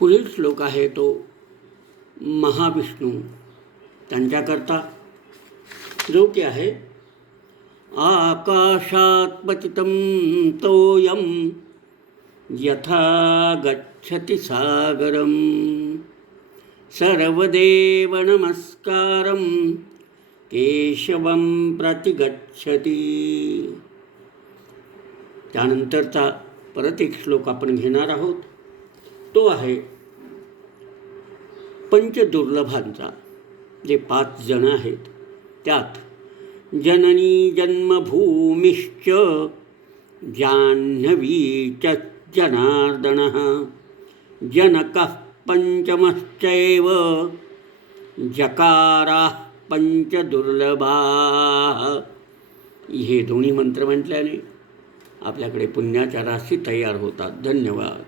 पुढील श्लोक आहे तो महाविष्णू. त्यांच्याकरता जो की आहे आकाशात पतितं तोयम यथा गच्छति सागरं सर्वदेव केशवं प्रति गच्छति त्यानंतरचा परत एक श्लोक आपण घेणार आहोत. तो आहे पंचदुर्लभांचा. जे पाच जण आहेत त्यात जननी जन्मभूमिश्च जाह्नवी च जनार्दन जनकः पंचमश्चैव जकारा पंचदुर्लभा. हे दोन्ही मंत्र म्हटल्याने आपल्याकडे पुण्याच्या राशी तयार होतात. धन्यवाद.